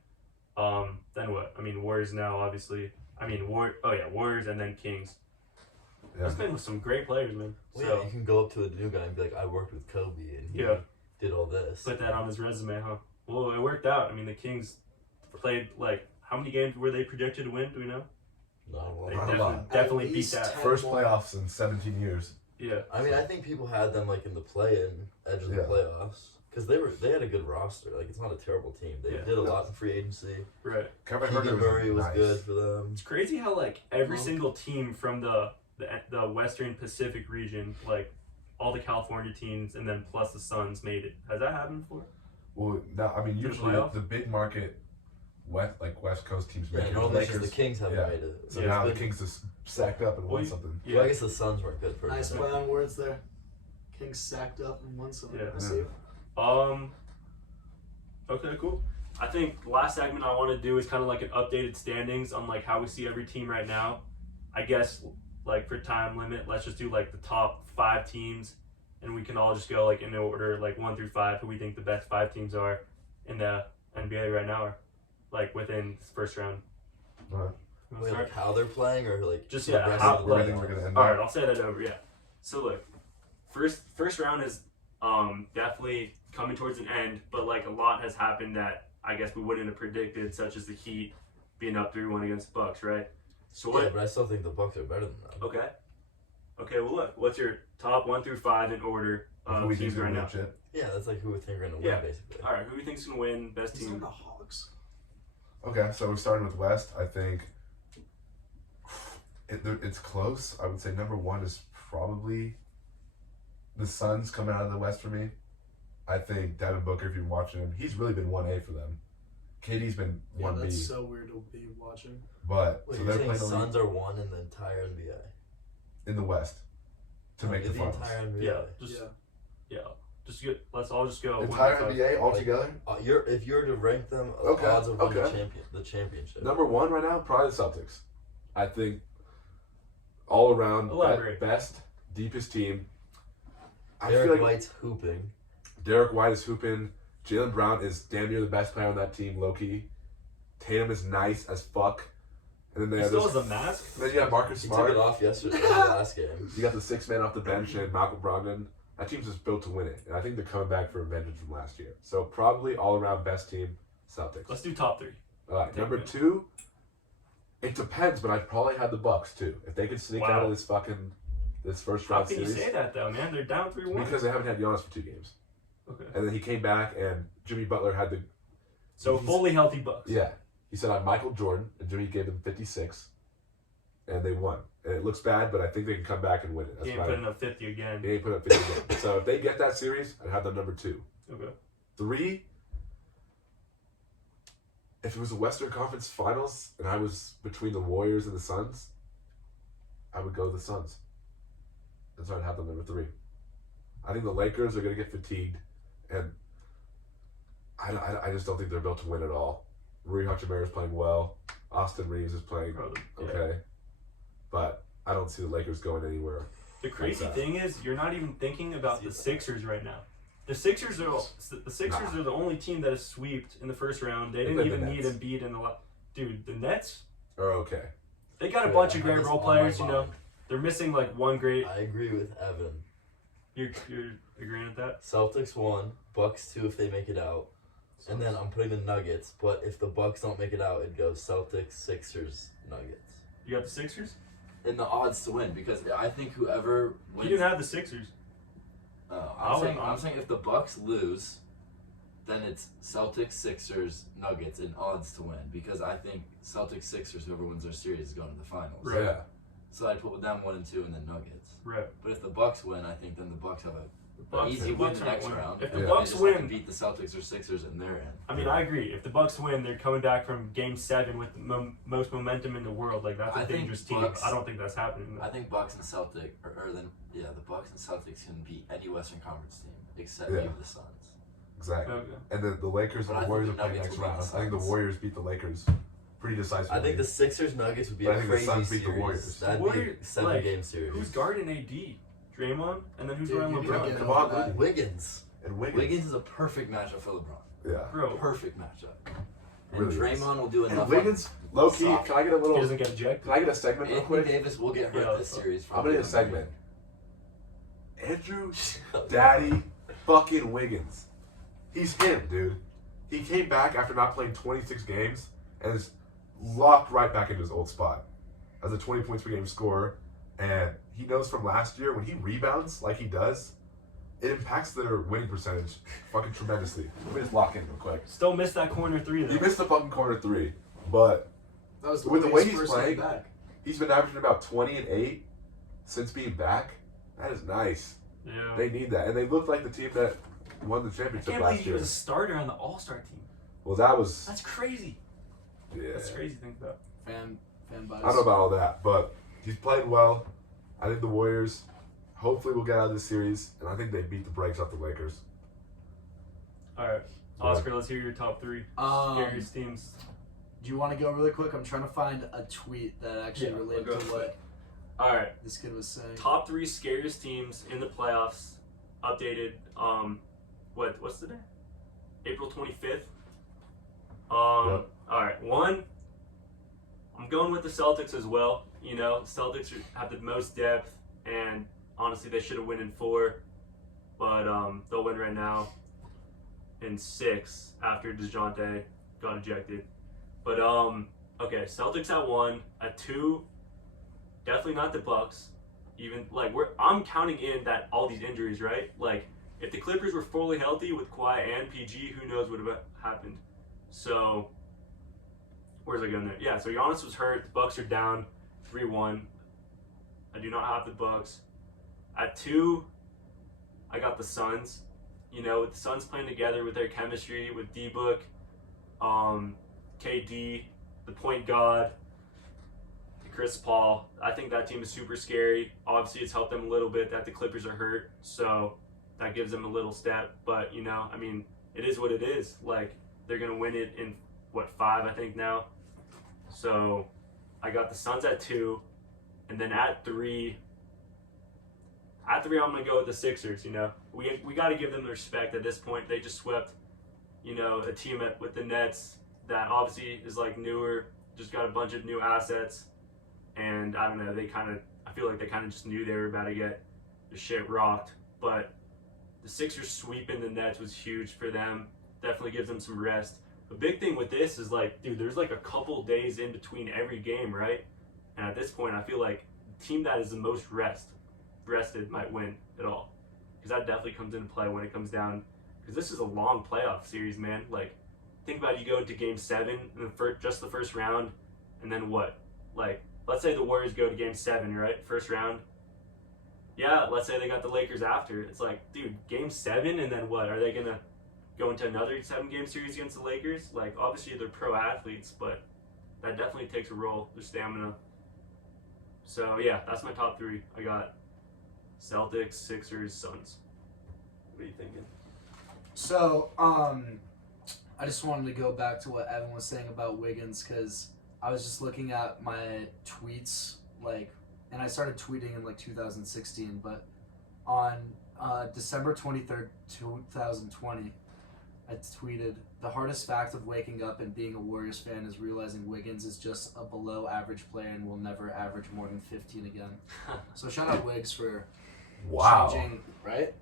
Then what? I mean, Warriors now obviously. I mean, Warriors and then Kings. Yeah. He's been with some great players, man. Well, So yeah, you can go up to a new guy and be like, I worked with Kobe and he Yeah. did all this. put that on his resume, huh? Well, it worked out. I mean, the Kings played like how many games were they projected to win? Do we know? Not a lot. They Not a definitely, lot. definitely At beat least that. 10 First more. playoffs in 17 years. Yeah. I mean, I think people had them like in the play-in edge of the Yeah. playoffs because they had a good roster. Like it's not a terrible team. They Yeah. did a lot in free agency. Right. Kevin Keegan Herter Murray was nice. good for them. It's crazy how like every Well- single team from the Western Pacific region, like all the California teams, and then plus the Suns made it. Has that happened before? Well, no, I mean the usually playoffs? the big market, West Coast teams make Yeah, it. normally it's just the Lakers, Kings haven't yeah. made it. so Yeah, now it's the been- Kings just sacked up and Well, won you- something. Yeah. Well, I guess the Suns weren't good for Nice it. play on words there. Kings sacked up and won something. Yeah. I see you. Okay, cool. I think the last segment I want to do is kind of like an updated standings on like how we see every team right now. I guess like for time limit, let's just do like the top 5 teams, and we can all just go like in order like 1 through 5 who we think the best 5 teams are in the NBA right now, or like within this first round. Alright. You wanna Wait, start? like how they're playing or like Just, the yeah, rest how- of the Where do you like- think we're gonna end All up? right, I'll say that over. Yeah. So look, first round is definitely coming towards an end, but like a lot has happened that I guess we wouldn't have predicted, such as the Heat being up 3-1 against the Bucks, right? So Yeah, what? but I still think the Bucks are better than them. Okay. Okay. Well, look, what's your top 1 through 5 in order Who of we think teams is gonna right win now? shit? Yeah, that's like who we think are gonna win Yeah. basically. All right. Who do you think's gonna win? Best He's on team. the Hawks. Okay, so we're starting with West. I think it's close. I would say number 1 is probably the Suns coming out of the West for me. I think Devin Booker, if you're watching him, he's really been 1A for them. KD's been Yeah, 1B. that's so weird to be watching. But Wait, so you're they're saying playing the Suns are one in the entire NBA? in the West to make the the finals. entire NBA. Yeah, just get. Let's all just go. Entire 1-5. NBA altogether. If you're to rank them, Okay, odds of winning okay. the championship. Number one right now, probably the Celtics. I think all around Elaborate. best, deepest team. I Derek feel like White's hooping. Derek White is hooping. Jaylen Brown is damn near the best player on that team, low key. Tatum is nice as fuck. And then they He have still this, has a mask. then you have Marcus He took Smart. it off yesterday, the last game. You got the 6 man off the bench and Malcolm Brogdon. That team's just built to win it. And I think they're coming back for vengeance from last year. So probably all around best team, Celtics. Let's do top 3. All right, number 2. It depends, but I'd probably have the Bucks too. If they could sneak Wow. out of this first How round can series. you say that though, man? They're down 3-1. Because they haven't had Giannis for 2 games. Okay. And then he came back and Jimmy Butler had the So he's- fully healthy Bucks. Yeah. He said I'm Michael Jordan, and Jimmy gave them 56, and they won. And it looks bad, but I think they can come back and win it. That's He ain't why putting up 50 again. they ain't put up 50 again. So if they get that series, I'd have them number 2. Okay. 3, if it was a Western Conference Finals and I was between the Warriors and the Suns, I would go the Suns. And so I'd have them number 3. I think the Lakers are going to get fatigued, and I just don't think they're built to win at all. Rui Hachimura is playing well. Austin Reeves is playing Bro, yeah. okay. But I don't see the Lakers going anywhere. The crazy Like that. thing is, you're not even thinking about the Sixers right now. The Sixers are are the only team that has swept in the first round. They They didn't played the even need Nets. Embiid in the Dude, the Nets, Or okay. they got a Wait, bunch I of have great this role on my players. You know, mind. they're missing like one great. I agree with Evan. You're agreeing with that? Celtics 1, Bucks 2 if they make it out. And then I'm putting the Nuggets, but if the Bucks don't make it out, it goes Celtics, Sixers, Nuggets. You got the Sixers? In the odds to win, because I think whoever You wins. didn't have the Sixers. I'm saying if the Bucks lose, then it's Celtics, Sixers, Nuggets in odds to win, because I think Celtics, Sixers, whoever wins their series is going to the finals. Right. Yeah. So I'd put them 1 and 2, and then Nuggets. Right. But if the Bucks win, I think then the Bucks have an Bucks- easy the win Bucks the aren't next winning. round. If the and Bucks they just have to win- beat the Celtics or Sixers in their end. I mean, I agree. If the Bucks win, they're coming back from Game 7 with the most momentum in the world. Like that's a I think dangerous team. Bucks- I don't think that's happening. I think Bucks and Celtics, the Bucks and Celtics can beat any Western Conference team except Yeah. maybe the Suns. Exactly. Okay. And then the Lakers But and I the think Warriors the are playing Nuggets next will beat round. the I think the Suns. Warriors beat the Lakers pretty decisively. I think the Sixers Nuggets would be But I a think the crazy Suns beat the series. Warriors. That'd be a Warriors, 7-game series. Who's guarding AD? Draymond, and then who's Dude, guarding you LeBron? can't Kevon get Looney. Wiggins. And Wiggins. Wiggins is a perfect matchup for LeBron. Yeah. Bro, Perfect matchup. And Really is. Draymond will do enough. And Wiggins, low key, Soft. can I get a he little? doesn't get ejected. Can I get a segment real Anthony quick? Davis will get hurt Yeah, this series. I'm gonna need a segment. Andrew Daddy fucking Wiggins. He's him, dude. He came back after not playing 26 games and is locked right back into his old spot as a 20 points per game scorer. And he knows from last year when he rebounds like he does, it impacts their winning percentage fucking tremendously. Let me just lock in real quick. Still missed that corner 3 He though. missed the fucking corner 3, but That was With the way Louis' he's first playing, game back. he's been averaging about 20 and 8 since being back. That is nice. Yeah. They need that. And they look like the team that won the I championship can't believe last he year. was a starter on the All-Star team. Well, that was. That's crazy. Yeah. That's crazy to think about. Fan bias. I don't know about all that, but he's played well. I think the Warriors hopefully will get out of this series, and I think they beat the brakes off the Lakers. All right, Oscar, let's hear your top 3 scariest teams. Do you want to go really quick? I'm trying to find a tweet that actually Yeah, related I'll to go what All right, this kid was saying. top 3 scariest teams in the playoffs. Updated. What's the day? April 25th. Yep. All right, 1. I'm going with the Celtics as well. You know, Celtics have the most depth, and honestly, they should have won in 4, but they'll win right now in 6 after DeJounte got ejected. But okay, Celtics at 1, at 2, definitely not the Bucks. Even like I'm counting in that all these injuries, right? Like if the Clippers were fully healthy with Kawhi and PG, who knows what would have happened? So where's I going there? Yeah, so Giannis was hurt. The Bucks are down 3-1. I do not have the Bucks. At 2, I got the Suns. You know, with the Suns playing together with their chemistry with D-Book, KD, the point guard, Chris Paul. I think that team is super scary. Obviously, it's helped them a little bit that the Clippers are hurt, so that gives them a little step. But, I mean, it is what it is. Like, they're going to win it in, 5, I think, now. So, I got the Suns at 2, and then at 3, I'm going to go with the Sixers, We got to give them the respect at this point. They just swept, a team with the Nets that obviously is, like, newer, just got a bunch of new assets. And I don't know, I feel like they kind of just knew they were about to get the shit rocked. But the Sixers sweeping the Nets was huge for them. Definitely gives them some rest. The big thing with this is like, dude, there's like a couple days in between every game, right? And at this point, I feel like the team that is the most rested might win it all. Because that definitely comes into play when it comes down. Because this is a long playoff series, man. Like, think about it, you go into Game 7, in just the first round, and then what? Like, let's say the Warriors go to Game 7, right? First round. Yeah, let's say they got the Lakers after. It's like, dude, Game 7, and then what? Are they going to go into another 7-game series against the Lakers? Like, obviously they're pro athletes, but that definitely takes a role, their stamina. So, yeah, that's my top 3. I got Celtics, Sixers, Suns. What are you thinking? So, I just wanted to go back to what Evan was saying about Wiggins, because I was just looking at my tweets, and I started tweeting in 2016, but on December 23rd, 2020, I tweeted, "The hardest fact of waking up and being a Warriors fan is realizing Wiggins is just a below average player and will never average more than 15 again." So shout out Wiggs for changing, right?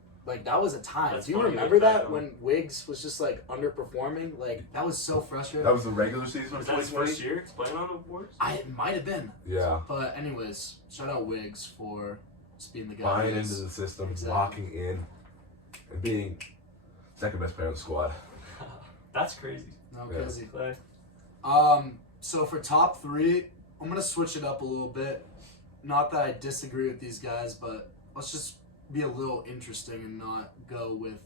That was a time. That's Do you funny, remember that on. when Wiggs was just underperforming? That was so frustrating. That was the regular season of Was that his 2020? first year playing on the Warriors? It might have been. Yeah. But anyways, shout out Wiggs for just being the guy. Buying he into is. the system, Exactly. locking in, and being second best player on the squad. That's crazy. No, Yeah. crazy. Clay. So for top 3, I'm gonna switch it up a little bit. Not that I disagree with these guys, but let's just be a little interesting and not go with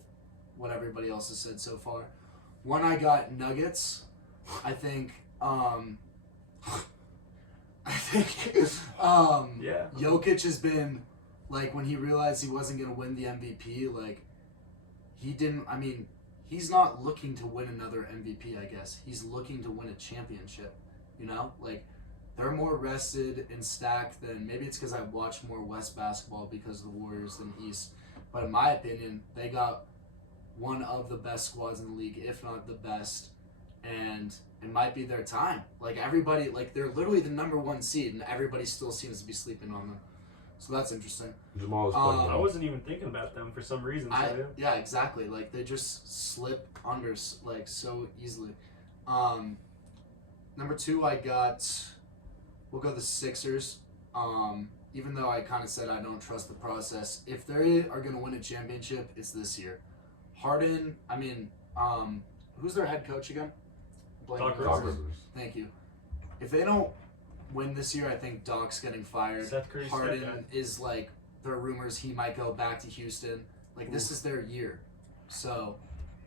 what everybody else has said so far. 1, I got Nuggets. I think Yeah. Jokic has been, when he realized he wasn't going to win the MVP, he's not looking to win another MVP, I guess. He's looking to win a championship, they're more rested and stacked than, maybe it's because I watch more West basketball because of the Warriors than East, but in my opinion, they got one of the best squads in the league, if not the best, and it might be their time. Everybody, they're literally the number 1 seed, and everybody still seems to be sleeping on them. So that's interesting. Jamal was playing I well. wasn't even thinking about them for some reason. Yeah, exactly. They just slip under so easily. Number 2, we'll go the Sixers. Even though I kind of said I don't trust the process, if they are going to win a championship, it's this year. Harden, who's their head coach again? Doc Doc Rivers. Rivers. Thank you. If they don't win this year, I think Doc's getting fired. Seth Curry's Harden step guy. is there are rumors he might go back to Houston. This is their year. So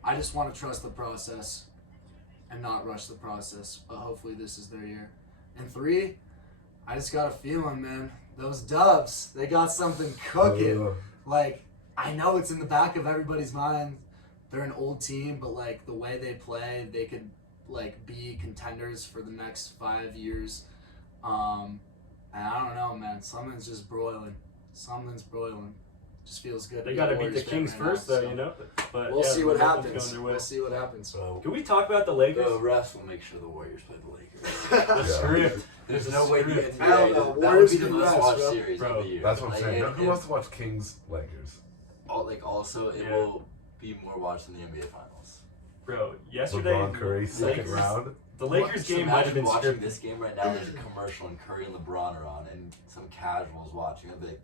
I just want to trust the process and not rush the process. But hopefully this is their year. And 3, I just got a feeling, man. Those Dubs, they got something cooking. I know it's in the back of everybody's mind. They're an old team, but the way they play, they could be contenders for the next 5 years. And I don't know, man. Something's just broiling. Just feels good. They to got to be a beat the Warriors fan Kings right first, now, though, so But We'll yeah, see what momentum's happens. going their way. We'll see what happens. So Can we talk about the Lakers? The refs will make sure the Warriors play the Lakers. The Yeah. script. There's The no way you script. get I don't to know. that would Warriors be the can most rest, watched bro. series Bro, of the year. that's what I'm saying. and Who wants to watch Kings Lakers? also, it Yeah. will be more watched than the NBA Finals. Bro, yesterday, LeBron Curry, second Lakers- round. the Lakers So game might have imagine been watching scripted. this game right now. There's a commercial and Curry and LeBron are on, and some casuals watching. It'll be like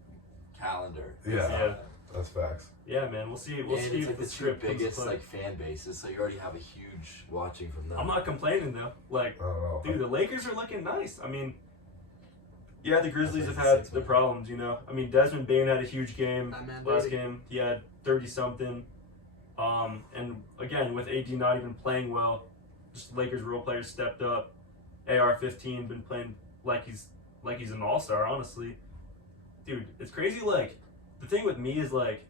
calendar. Yeah. That's facts. Yeah, man, we'll see. We'll and see it's if like the the 2 script comes to biggest play. fan bases, so you already have a huge watching from them. I'm not complaining though. I don't know. Dude, the Lakers are looking nice. Yeah, the Grizzlies have That's had like the 6, problems, Desmond Bain had a huge game That man, last baby. game. He had 30 something. And again, with AD not even playing well, just Lakers role players stepped up. AR-15 been playing like he's an all-star, honestly. Dude, it's crazy. Like, the thing with me is, like,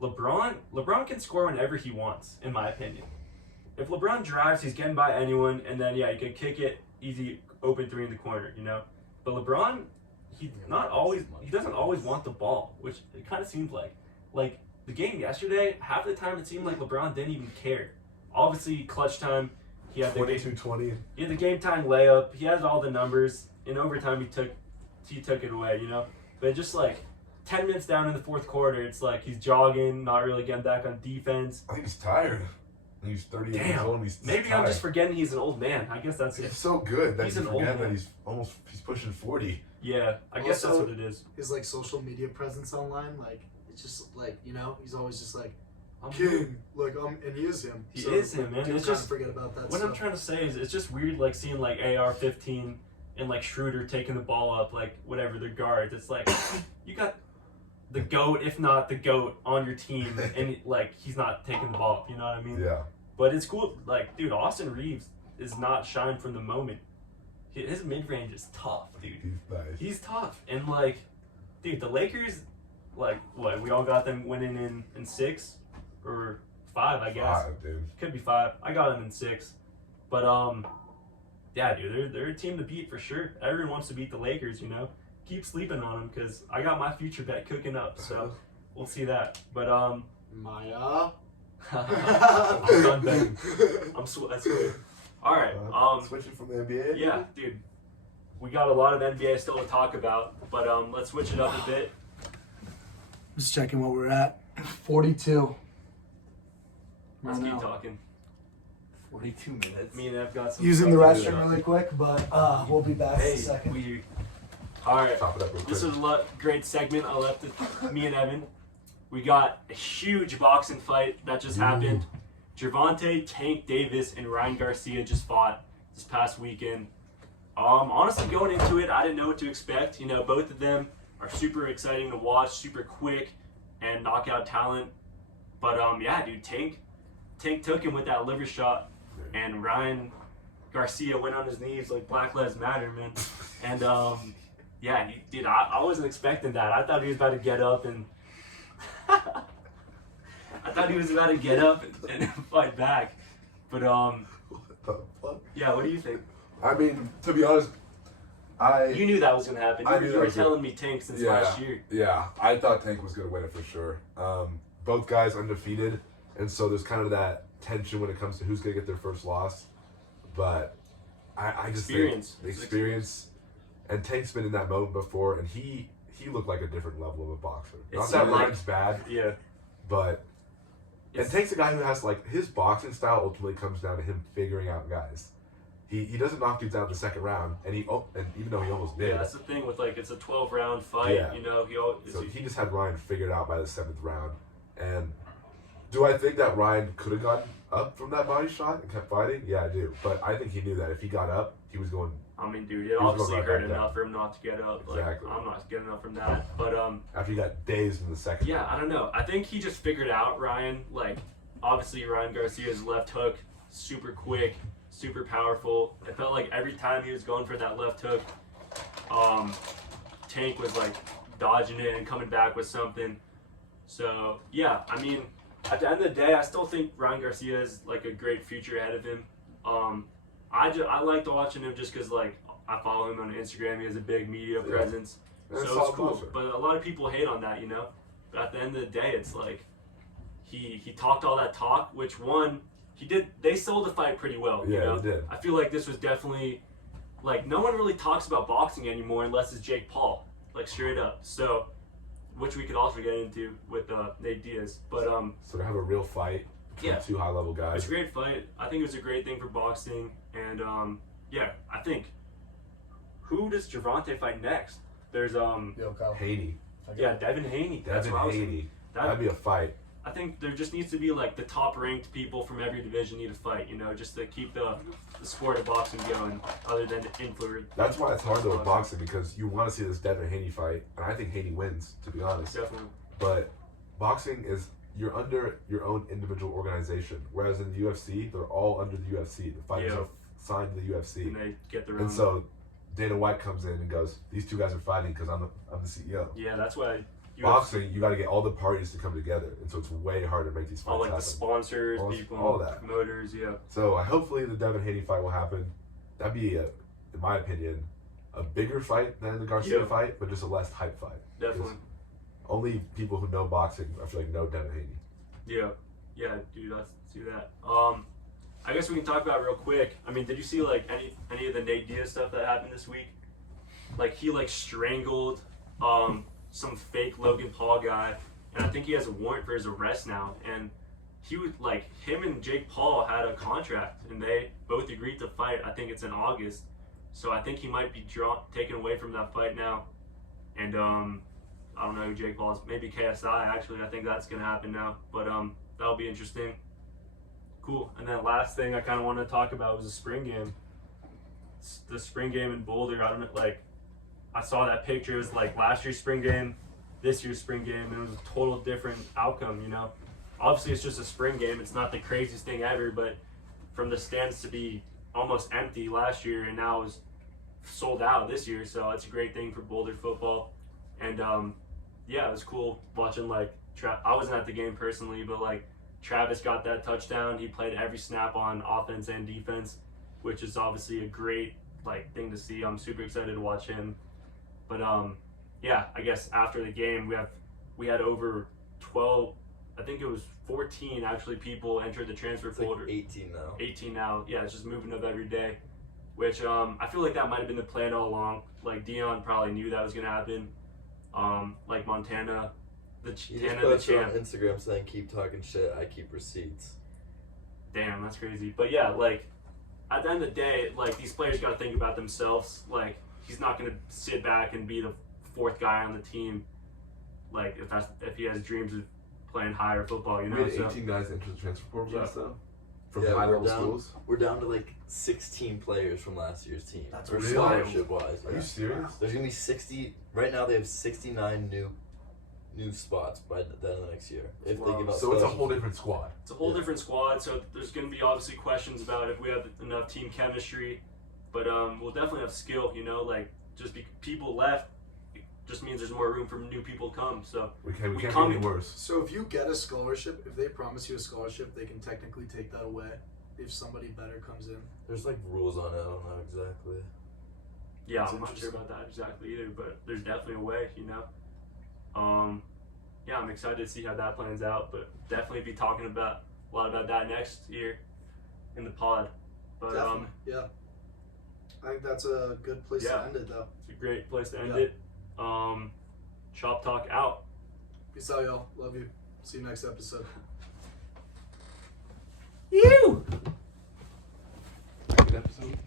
LeBron can score whenever he wants, in my opinion. If LeBron drives, he's getting by anyone, and then, yeah, he can kick it easy, open three in the corner, you know? But LeBron, he doesn't always want the ball, which it kind of seems like. Like, the game yesterday, half the time it seemed like LeBron didn't even care. Obviously, clutch time, he had 22-20. He had the game time layup. He has all the numbers. In overtime, he took it away, you know? But just, like, 10 minutes down in the fourth quarter, it's like he's jogging, not really getting back on defense. I think he's tired. I think he's 38 years old and he's Maybe tired. I'm just forgetting he's an old man. I guess that's it. He's so good that He's you an old forget that man. he's pushing 40. Yeah, I guess that's Also, what it is. His like social media presence online, like it's just like, you know, he's always just like I'm- king, like and he is him. He is him, man. Dude, It's kinda just forget about that. what I'm trying to say is it's just weird, like seeing like AR-15 and like Schroeder taking the ball up, like whatever their guards. It's like you got the GOAT, if not the GOAT, on your team, and like he's not taking the ball up. You know what I mean? Yeah. But it's cool. Like, dude, Austin Reeves is not shying from the moment. His mid range is tough, dude. He's nice. He's tough, and like, dude, the Lakers, like, what we all got them winning in 6 or 5, I guess. 5, dude. Could be 5. I got them in 6, but yeah, dude, they're a team to beat for sure. Everyone wants to beat the Lakers, you know. Keep sleeping on them because I got my future bet cooking up, so we'll see that. But Maya. I'm done betting. I swear. All right. Switching from the NBA. Yeah, dude. We got a lot of NBA still to talk about, but let's switch it up a bit. Just checking what we're at. 42. Let's I keep know. talking. 42 minutes. Me and Ev got some Using the stuff to do. restroom really quick, but we'll be back in Hey, a second. all right. Chop it up real quick. This was a great segment. I left it. Me and Evan. We got a huge boxing fight that just happened. Gervonta Tank Davis and Ryan Garcia just fought this past weekend. Honestly, going into it, I didn't know what to expect. You know, both of them are super exciting to watch, super quick and knockout talent. But yeah, dude, Tank took him with that liver shot, and Ryan Garcia went on his knees like Black Lives Matter, man. And yeah, dude, I wasn't expecting that. I thought he was about to get up and I thought he was about to get up and fight back. But What the fuck? yeah, what do you think? I mean, to be honest, You knew that was gonna happen. I knew You that were was telling me Tank since last year. Yeah, I thought Tank was going to win it for sure. Both guys undefeated, and so there's kind of that tension when it comes to who's going to get their first loss. But I just Experience. think the experience, and Tank's been in that moment before, and he looked like a different level of a boxer. It Not that seemed like- Ryan's bad, Yeah. but and It's- Tank's a guy who has like his boxing style ultimately comes down to him figuring out guys. He doesn't knock dudes out in the second round, and even though he almost did, Yeah, that's the thing with like it's a 12-round fight. Yeah. You know, so he just had Ryan figured out by the 7th round. And do I think that Ryan could have gotten up from that body shot and kept fighting? Yeah, I do. But I think he knew that if he got up, he was going. I mean, dude, it was obviously going right hurt back enough down. for him not to get up. Like, Exactly. I'm not getting up from that. But After he got dazed in the second. yeah, I don't know. I think he just figured out Ryan. Like, obviously Ryan Garcia's left hook, super quick, super powerful. It felt like every time he was going for that left hook, Tank was like dodging it and coming back with something. So yeah, I mean, at the end of the day, I still think Ryan Garcia is like a great future ahead of him. I liked watching him just because like I follow him on Instagram. He has a big media Yeah. presence, And so it's it's all cool. culture. But a lot of people hate on that, you know. But at the end of the day, it's like he talked all that talk, which one he did. They sold the fight pretty well. You Yeah, know? they did. I feel like this was definitely like no one really talks about boxing anymore unless it's Jake Paul, like straight up. So, which we could also get into with Nate Diaz. But So to have a real fight between Yeah. two high-level guys. it's a great fight. I think it was a great thing for boxing, and yeah, I think. Who does Gervonta fight next? There's Yo, Kyle. Haney. yeah, Devin Haney. That's what I was thinking. Haney. That- That'd be a fight. I think there just needs to be like the top ranked people from every division need to fight, you know, just to keep the sport of boxing going, other than influence. That's why it's hard though with boxing, because you want to see this Devin Haney fight, and I think Haney wins, to be honest. Definitely. But boxing is you're under your own individual organization. Whereas in the UFC, they're all under the UFC. The fighters Yeah. are signed to the UFC. And they get their own. And so Dana White comes in and goes, "These two guys are fighting because I'm the CEO." Yeah, that's why. Boxing, you got to get all the parties to come together, and so it's way harder to make these fights All like happen. the sponsors, all that. promoters, yeah. So hopefully the Devin Haney fight will happen. That'd be, in my opinion, a bigger fight than the Garcia fight, but just a less hype fight. Definitely. Only people who know boxing, I feel like, know Devin Haney. Yeah, dude, let's do that. I guess we can talk about it real quick. I mean, did you see like any of the Nate Diaz stuff that happened this week? Like he like strangled some fake Logan Paul guy, and I think he has a warrant for his arrest now. And he would like him and Jake Paul had a contract, and they both agreed to fight. I think it's in August, so I think he might be taken away from that fight now. And I don't know who Jake Paul is. Maybe KSI actually. I think that's gonna happen now, but that'll be interesting. Cool. And then last thing I kind of want to talk about was the spring game. The spring game in Boulder. I don't know, like I saw that picture. It was like last year's spring game, this year's spring game, and it was a total different outcome. You know, obviously it's just a spring game. It's not the craziest thing ever, but from the stands to be almost empty last year, and now is sold out this year. So it's a great thing for Boulder football. And yeah, it was cool watching like I wasn't at the game personally, but like Travis got that touchdown. He played every snap on offense and defense, which is obviously a great like thing to see. I'm super excited to watch him. But yeah, I guess after the game we had over 12, I think it was 14 actually people entered the transfer folder. Like 18 now. 18 now. Yeah, it's just moving up every day, which I feel like that might have been the plan all along. Like Dion probably knew that was gonna happen. Like Montana, You the just posted on champ. Instagram saying, "Keep talking shit. I keep receipts." Damn, that's crazy. But yeah, like at the end of the day, like these players got to think about themselves. Like he's not gonna sit back and be the fourth guy on the team. Like if he has dreams of playing higher football, you know. We had So 18 guys enter the transfer portal Yeah. and stuff from Yeah, high we're level down. schools. We're down to like 16 players from last year's team. That's or really scholarship wise. Are you serious? There's gonna be 60. Right now they have 69 new spots by the end of the next year. If they give out So it's a scholarships. whole different squad. it's a whole Yeah. different squad. So there's gonna be obviously questions about if we have enough team chemistry, but we'll definitely have skill. You know, like just people left, it just means there's more room for new people to come. So We can't We get come- any worse. So if you get a scholarship, if they promise you a scholarship, they can technically take that away if somebody better comes in. There's like rules on it. I don't know exactly. yeah, That's I'm not sure interesting. about that exactly either, but there's definitely a way. You know. Yeah, I'm excited to see how that plans out, but definitely be talking about a lot about that next year in the pod. But Definitely. Yeah. I think that's a good place Yeah. to end it, though. it's a great place to end Yeah. it. Chop Talk out. Peace out, y'all. Love you. See you next episode. You. Good episode.